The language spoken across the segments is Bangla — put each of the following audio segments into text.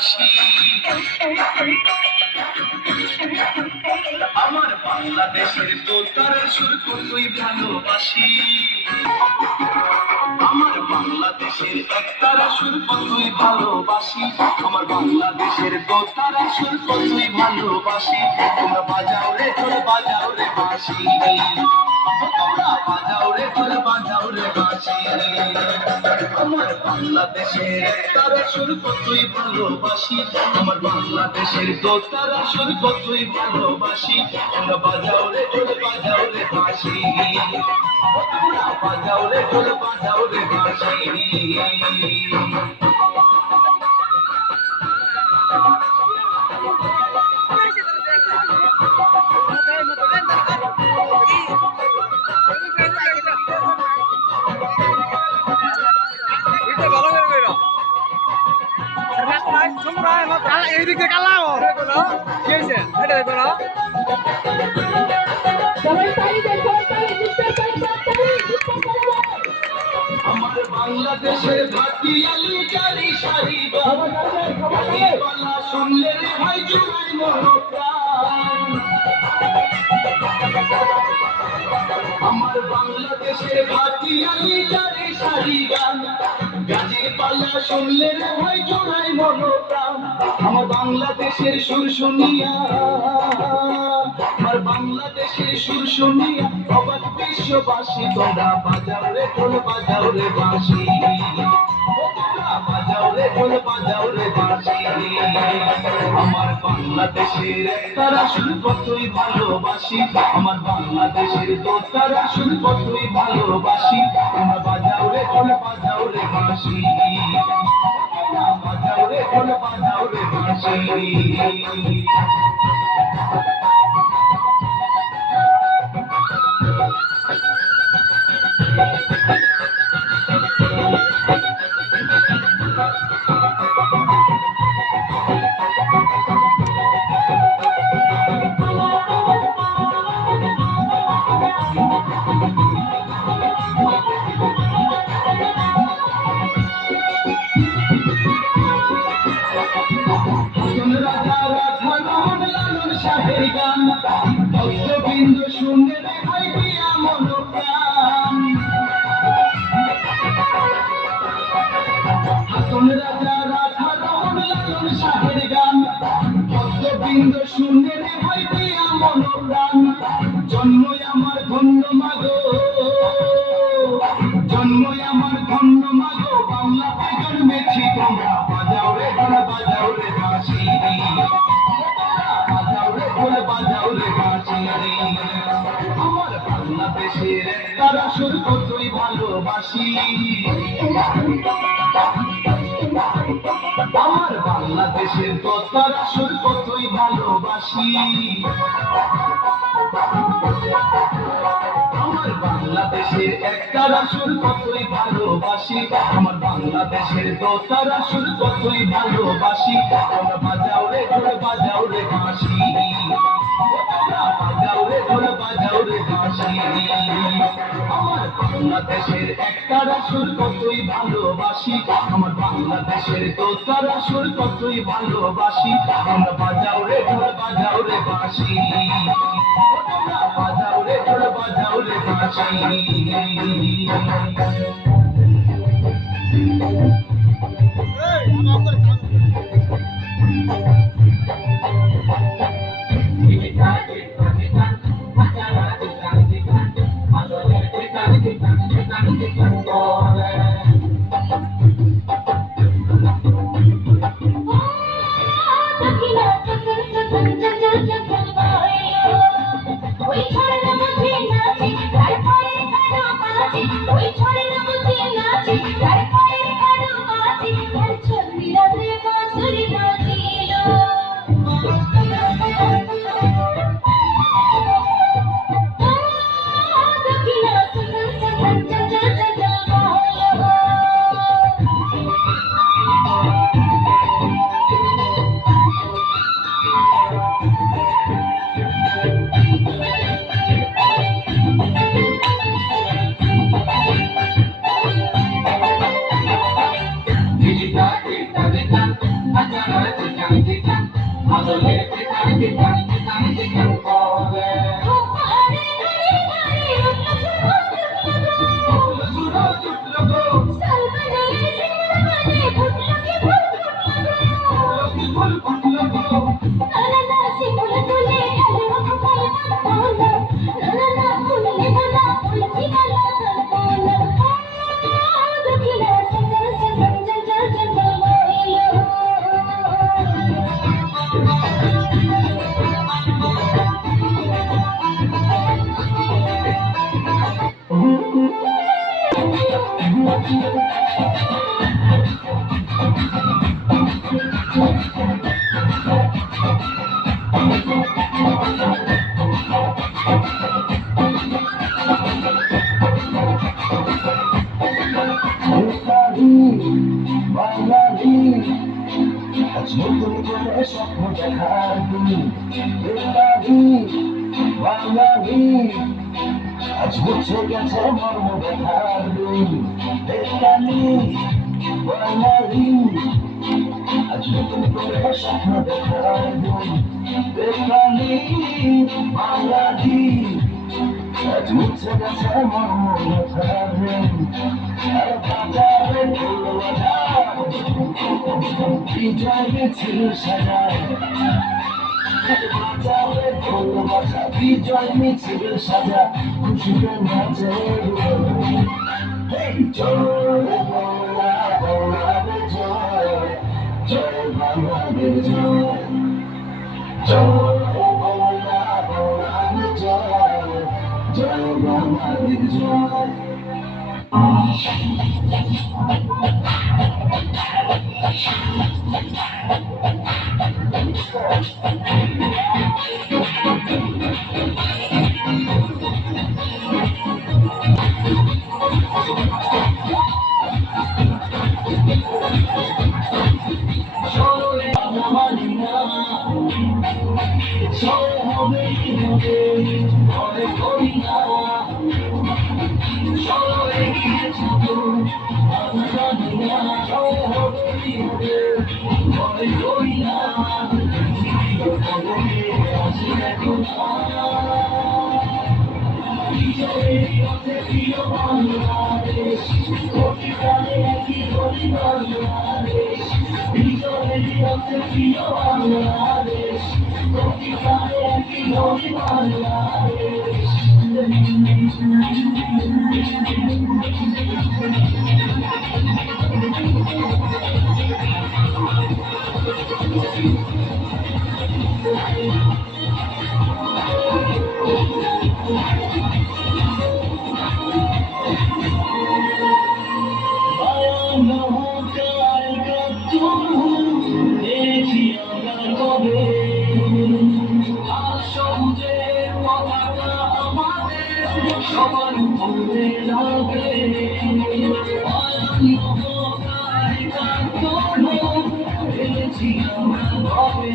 ভালোবাসি। আমার বাংলাদেশের দোতারার সুর কতই ভালোবাসি। আমার বাংলাদেশের একতারা সুর কতই ভালোবাসি। আমার বাংলাদেশের দোতারা সুর কতই ভালোবাসি। তোমরা বাজাও রে ঢোল বাজাও রে বাঁশি, তোমরা বাজাও রে ঢোল বাজাও রে বাঁশি। আমার বাংলাদেশের একতারা সুর কতই ভালোবাসি। আমার বাংলাদেশের দোতারা সুর কতই ভালোবাসি। তোমরা বাজাও রে ঢোল বাজাও রে বাঁশি, তোমরা বাজাও রে ঢোল বাজাও রে বাঁশি। এইদিকে কালাও কি হয়েছে এটা দেখো না আমার বাংলাদেশের ভাটিয়ালি চারি সারি গান শুনলে রে ভাই জুড়াই মনোপ্রাণ। আমার বাংলাদেশের ভাটিয়ালি চারি সারি গান গাজে পাল্লা শুনলে রে ভাই জোড়াই মনোপ্রাণ। আমার বাংলাদেশের সুর শুনিয়া, আমার বাংলাদেশের সুর শুনিয়া অবাক বিশ্ববাসী। তোমরা বাজাও রে ঢোল বাজাও রে বাঁশি, তোমরা বাজাও রে ঢোল বাজাও রে বাঁশি। আমার বাংলাদেশের একতারা সুর কতই ভালোবাসি। আমার বাংলাদেশের দোতারা সুর কতই ভালোবাসি। তোমরা বাজাও রে ঢোল বাজাও রে বাঁশি, তোমরা বাজাও রে ঢোল বাজাও রে বাঁশি। গান ভক্তবৃন্দ শুনে রে ভাই দিয়া মনোপ্রাণ। হাসন রাজা রাধা রমন লালন শাহের গান ভক্তবৃন্দ শুনে রে ভাই দিয়া মনোপ্রাণ। জন্মই আমার ধন্য মাগো, জন্মই আমার ধন্য মাগো, বাংলা জন্মেছি। তোমরা বাজাও রে ঢোল বাজাও রে বাঁশি, আমার বাংলাদেশের একতারা সুর কতই ভালোবাসি। আমার বাংলাদেশের দোতারা সুর কতই ভালোবাসি। আমার বাংলাদেশের একতারা সুর কতই ভালোবাসি। আমার বাংলাদেশের দোতারা সুর কতই ভালোবাসি। তোমরা বাজাও রে ঢোল বাজাও রে বাঁশি, তোমরা বাজাও রে ঢোল বাজাও রে বাঁশি। আমার বাংলাদেশের একতারা সুর কতই ভালোবাসি। আমার বাংলাদেশের দোতারা সুর কতই ভালোবাসি। তোমরা বাজাও রে ঢোল বাজাও রে বাঁশি, তোমরা বাজাও রে ঢোল বাজাও রে বাঁশি। বাঙালি আজ নতুন করে স্বপ্ন দেখার দিন বাঙালি আজ মুছে গেছে মর্ম দেখার দিন বাঙালি আজ নতুন করে স্বপ্ন দেখার দিন বাঙালি আজ মুছে গেছে মর্ম দেখার দিন আর বাজারে বিজয় মিছিল সাজায় বাজারে ঢোল বাজা বিজয় মিছিল সাজা খুশিতে নাচে জয় বাংলা বাংলাদেশ জয় জয় বাংলাদেশ জয় জয় বাংলা বাংলাদেশ জয় জয় বাংলাদেশ জয় সবার মনে লাগে এনেছি আমরা ভাবে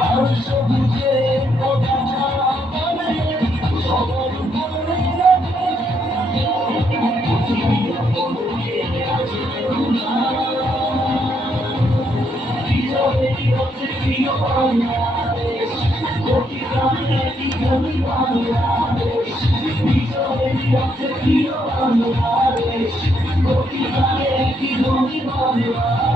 আর সবুজে পতাকা আমাদের সবার মনে লাগে বিজয়ী হচ্ছে প্রিয় বাংলাদেশ কোটি প্রাণে কি বাংলাদেশ বিজয়ী হচ্ছে প্রিয় বাংলাদেশ কোটি প্রাণে কি বাংলাদেশ